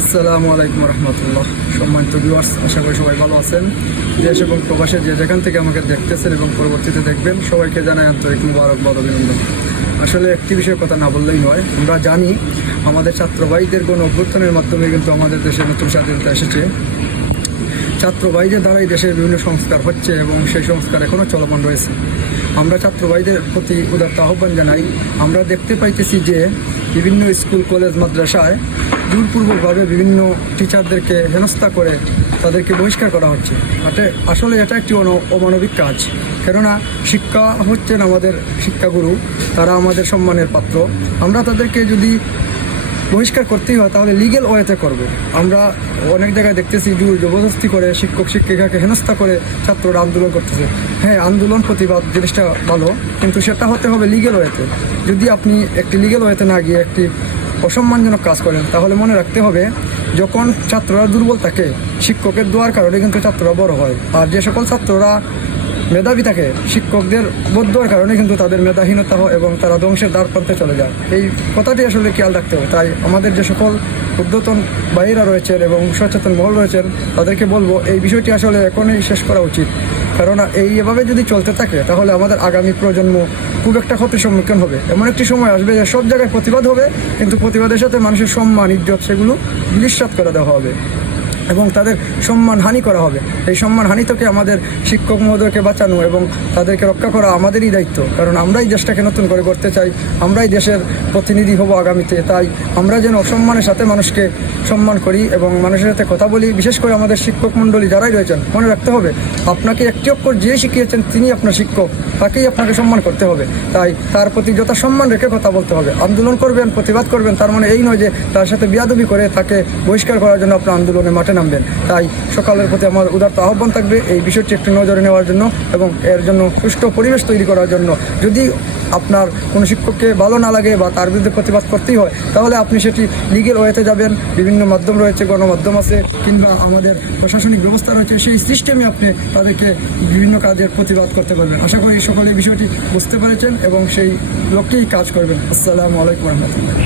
আসসালামু আলাইকুম রহমতুল্লাহ। সম্মানিত ভিউয়ার্স, আশা করি সবাই ভালো আছেন। দেশ এবং প্রবাসে যে যেখান থেকে আমাকে দেখতেছেন এবং পরবর্তীতে দেখবেন, সবাইকে জানাই আন্তরিক মুবারকবাদ, অভিনন্দন। আসলে একটি বিষয়ের কথা না বললেই নয়। আমরা জানি আমাদের ছাত্রভাইদের গণ অভ্যুত্থানের মাধ্যমে কিন্তু আমাদের দেশে নতুন স্বাধীনতা এসেছে। ছাত্রভাইদের দ্বারাই দেশের বিভিন্ন সংস্কার হচ্ছে এবং সেই সংস্কার এখনও চলমান রয়েছে। আমরা ছাত্রভাইদের প্রতি উদাত্ত আহ্বান জানাই। আমরা দেখতে পাইতেছি যে বিভিন্ন স্কুল, কলেজ, মাদ্রাসায় জোরপূর্বকভাবে বিভিন্ন টিচারদেরকে হেনস্থা করে তাদেরকে বহিষ্কার করা হচ্ছে। আসলে এটা একটি অমানবিক কাজ। কেননা শিক্ষা হচ্ছেন আমাদের শিক্ষাগুরু, তারা আমাদের সম্মানের পাত্র। আমরা তাদেরকে যদি বহিষ্কার করতেই হয় তাহলে লিগ্যাল ওয়েতে করব। আমরা অনেক জায়গায় দেখতেছি জবরদস্তি করে শিক্ষক শিক্ষিকাকে হেনস্থা করে ছাত্ররা আন্দোলন করতেছে। হ্যাঁ, আন্দোলন প্রতিবাদ জিনিসটা ভালো, কিন্তু সেটা হতে হবে লিগ্যাল ওয়েতে। যদি আপনি একটি লিগ্যাল ওয়েতে না গিয়ে একটি অসম্মানজনক কাজ করেন, তাহলে মনে রাখতে হবে যখন ছাত্ররা দুর্বল থাকে, শিক্ষকের দোয়ার কারণে কিন্তু ছাত্ররা বড় হয়। আর যে সকল ছাত্ররা মেধাবী থাকে, শিক্ষকদের বদুয়ার কারণে কিন্তু তাদের মেধাহীনতা হয় এবং তারা ধ্বংসের দ্বার প্রান্তে চলে যায়। এই কথাটি আসলে খেয়াল রাখতে হবে। তাই আমাদের যে সকল ঊর্ধ্বতন ভাইয়েরা রয়েছেন এবং সচেতন মহল রয়েছেন, তাদেরকে বলবো এই বিষয়টি আসলে এখনই শেষ করা উচিত। কারণ এইভাবে যদি চলতে থাকে তাহলে আমাদের আগামী প্রজন্ম খুব একটা ক্ষতির সম্মুখীন হবে। এমন একটি সময় আসবে যে সব জায়গায় প্রতিবাদ হবে, কিন্তু প্রতিবাদের সাথে মানুষের সম্মান, ইজ্জত সেগুলো নিঃস্বাত করে দেওয়া হবে এবং তাদের সম্মান হানি করা হবে। এই সম্মান হানি থেকে আমাদের শিক্ষক মহোদয়কে বাঁচানো এবং তাদেরকে রক্ষা করা আমাদেরই দায়িত্ব। কারণ আমরাই দেশটাকে নতুন করে গড়তে চাই, আমরাই দেশের প্রতিনিধি হব আগামীতে। তাই আমরা যেন সম্মানের সাথে মানুষকে সম্মান করি এবং মানুষের সাথে কথা বলি। বিশেষ করে আমাদের শিক্ষক মণ্ডলী যারাই রয়েছেন, মনে রাখতে হবে আপনাকে একটি অক্ষর যে শিখিয়েছেন তিনি আপনার শিক্ষক, তাকেই আপনাকে সম্মান করতে হবে। তাই তার প্রতি যথাসম্মান রেখে কথা বলতে হবে। আন্দোলন করবেন, প্রতিবাদ করবেন, তার মানে এই নয় যে তার সাথে বিয়াদবি করে তাকে বহিষ্কার করার জন্য আপনার আন্দোলনে মাঠে নামবেন। তাই সকালের প্রতি আমার উদারত আহ্বান থাকবে এই বিষয়টি একটু নজরে নেওয়ার জন্য এবং এর জন্য সুষ্ঠু পরিবেশ তৈরি করার জন্য। যদি আপনার কোনো শিক্ষককে ভালো না লাগে বা তার বিরুদ্ধে প্রতিবাদ করতেই হয়, তাহলে আপনি সেটি লিগ্যাল ওয়েতে যাবেন। বিভিন্ন মাধ্যম রয়েছে, গণমাধ্যম আছে, কিংবা আমাদের প্রশাসনিক ব্যবস্থা রয়েছে, সেই সিস্টেমে আপনি তাদেরকে বিভিন্ন কাজের প্রতিবাদ করতে পারবেন। আশা করি সকলে বিষয়টি বুঝতে পেরেছেন এবং সেই লক্ষ্যেই কাজ করবেন। আসসালামু আলাইকুম রহমতুল্লাহ।